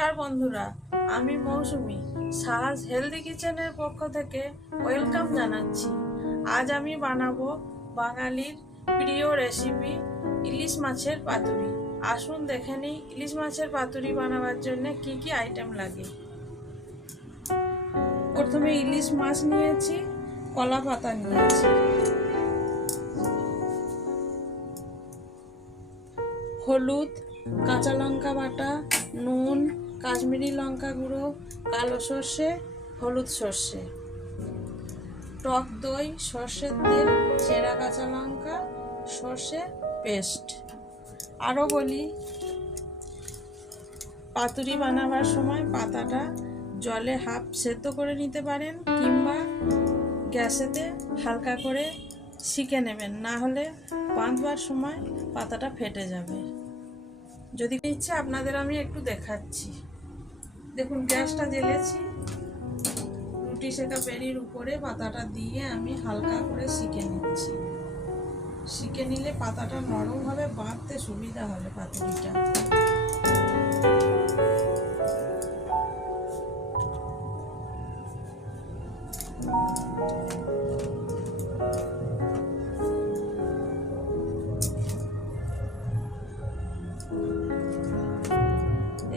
নমস্কার বন্ধুরা, আমি মৌসুমি সাহাস হেলদি কিচেনের পক্ষ থেকে ওয়েলকাম জানাচ্ছি। আজ আমি বানাবো বাঙালির প্রিয় রেসিপি ইলিশ মাছের পাতুরি। আসুন দেখে নিই ইলিশ মাছের পাতুরি বানাবার জন্য কি কি আইটেম লাগে। প্রথমে ইলিশ মাছ নিয়েছি, কলা পাতা নিয়েছি, হলুদ, কাঁচা লঙ্কা বাটা, নুন, কাশ্মীরি লঙ্কা গুঁড়ো, কালো সর্ষে, হলুদ সর্ষে, টক দই, সর্ষের তেল, চেরা কাঁচা লঙ্কা, সর্ষে পেস্ট। আরও বলি, পাতুরি বানাবার সময় পাতাটা জলে হাফ সেদ্ধ করে নিতে পারেন, কিংবা গ্যাসেতে হালকা করে সেঁকে নেবেন, না হলে বাঁধবার সময় পাতাটা ফেটে যাবে। যদি ইচ্ছে আপনাদের আমি একটু দেখাচ্ছি। দেখুন, গ্যাসটা জ্বেলেছি, রুটি সেকা পেড়ির উপরে পাতাটা দিয়ে আমি হালকা করে সেঁকে নিচ্ছি। সেঁকে নিলে পাতাটা নরম হবে, বাঁধতে সুবিধা হবে পাতুরিটা।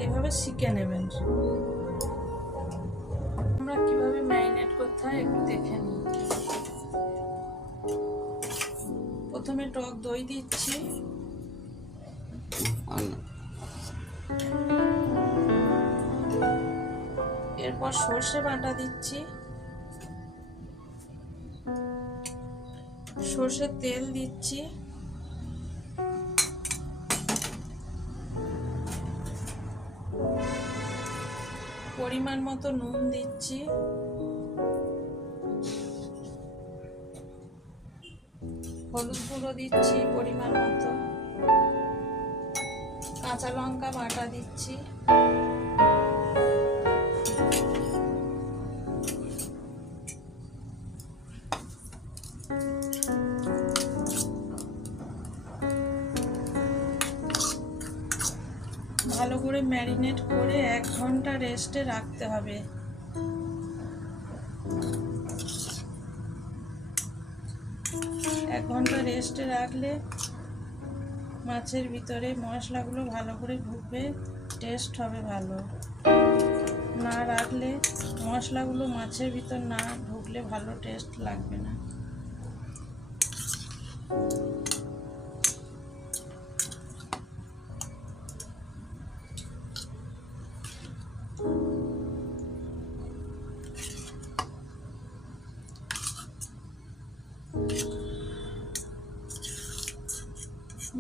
এইভাবে সেঁকে নেবেন। আমরা কিভাবে ম্যারিনেট করতে হয় একটু দেখে নিই। প্রথমে টক দই দিচ্ছি, এরপর সর্ষে বাটা দিচ্ছি, সর্ষের তেল দিচ্ছি, পরিমাণ মতো নুন দিচ্ছি, হলুদ গুঁড়ো দিচ্ছি পরিমাণ মতো, কাঁচা লঙ্কা বাটা দিচ্ছি, ভালো করে ম্যারিনেট করে 1 ঘন্টা রেস্টে রাখতে হবে। এক ঘন্টা রেস্টে রাখলে মাছের ভিতরে মশলাগুলো ভালো করে ঢুকবে, টেস্ট হবে ভালো। না রাখলে মশলাগুলো মাছের ভিতর না ঢুকলে ভালো টেস্ট লাগবে না।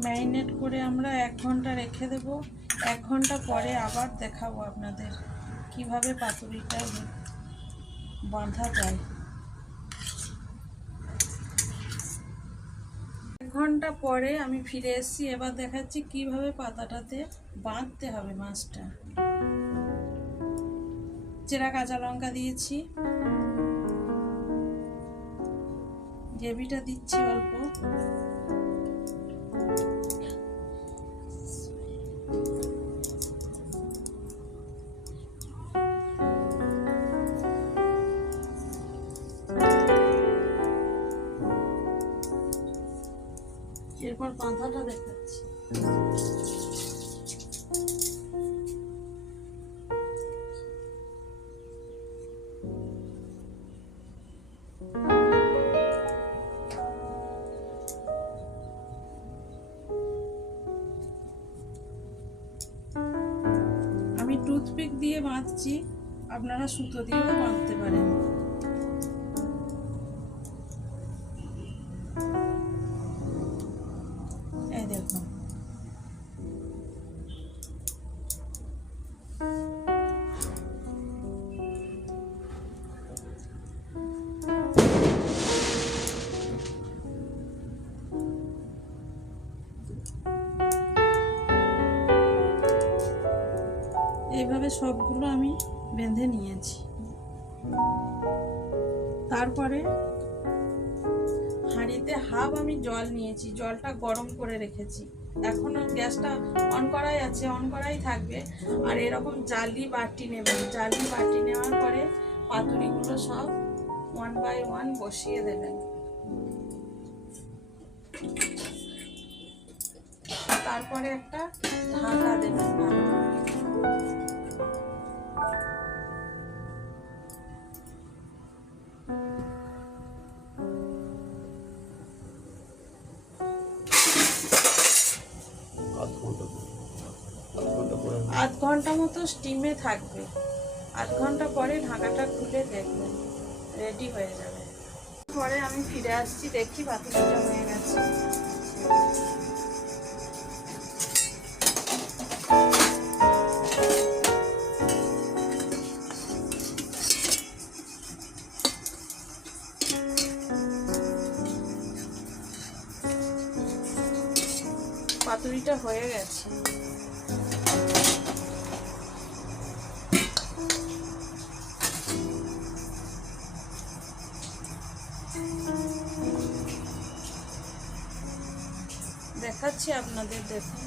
ম্যারিনেট করে আমরা 1 ঘন্টা রেখে দেব। 1 ঘন্টা পরে আবার দেখাবো আপনাদের কিভাবে পাতুরিটা বাঁধা যায়। 1 ঘন্টা পরে আমি ফিরে এসেছি। এবার দেখাচ্ছি কিভাবে পাতাটাতে বাঁধতে হবে মাছটা। চেরা কাঁচা লঙ্কা দিয়েছি, গ্রেভিটা দিচ্ছি অল্প, এরপর বাঁধাটা দেখাচ্ছি। আমি টুথপিক দিয়ে বাঁধছি, আপনারা সুতো দিয়েও বাঁধতে পারেন। এই দেখুন, এইভাবে সবগুলো আমি বেঁধে নিয়েছি। তারপরে হাঁড়িতে হাফ আমি জল নিয়েছি, জলটা গরম করে রেখেছি। এখনো গ্যাসটা অন করাই আছে, অন করাই থাকবে। আর এরকম জালি বাটি নেবেন। জালি বাটি নেওয়ার পরে পাতুরিগুলো সব 1 বাই 1 বসিয়ে দেবেন। তারপরে একটা ঢাকা দেবেন ভালো করে। আধ ঘন্টা মতো স্টিমে থাকবে। আধ ঘন্টা পরে ঢাকাটা খুলে দেখবেন, রেডি হয়ে যাবে। পরে আমি ফিরে আসছি, দেখি পাতুরিটা হয়ে গেছে। পাতুরিটা হয়ে গেছে। দেখাচ্ছি আপনাদের, দেখুন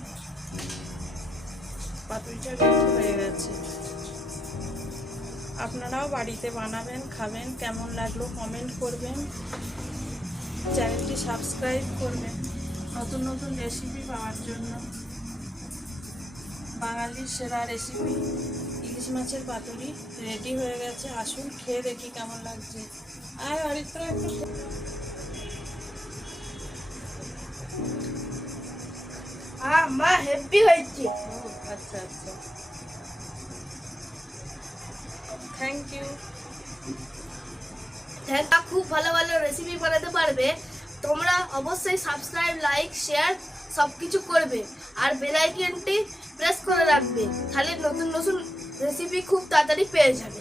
পাতুরিটা রেডি হয়ে গেছে। আপনারাও বাড়িতে বানাবেন, খাবেন, কেমন লাগলো কমেন্ট করবেন, চ্যানেলটি সাবস্ক্রাইব করবেন নতুন নতুন রেসিপি পাওয়ার জন্য। বাঙালির সেরা রেসিপি ইলিশ মাছের পাতুরি রেডি হয়ে গেছে। আসুন খেয়ে দেখি কেমন লাগছে। আর অরিত্র একটু মা হেভি হয়েছে। আচ্ছা আচ্ছা, থ্যাংক ইউ। খুব ভালো ভালো রেসিপি বানাতে পারবে। তোমরা অবশ্যই সাবস্ক্রাইব, লাইক, শেয়ার সবকিছু করবে আর বেল আইকনটি প্রেস করে রাখবে, তাহলে নতুন নতুন রেসিপি খুব তাড়াতাড়ি পেয়ে যাবে।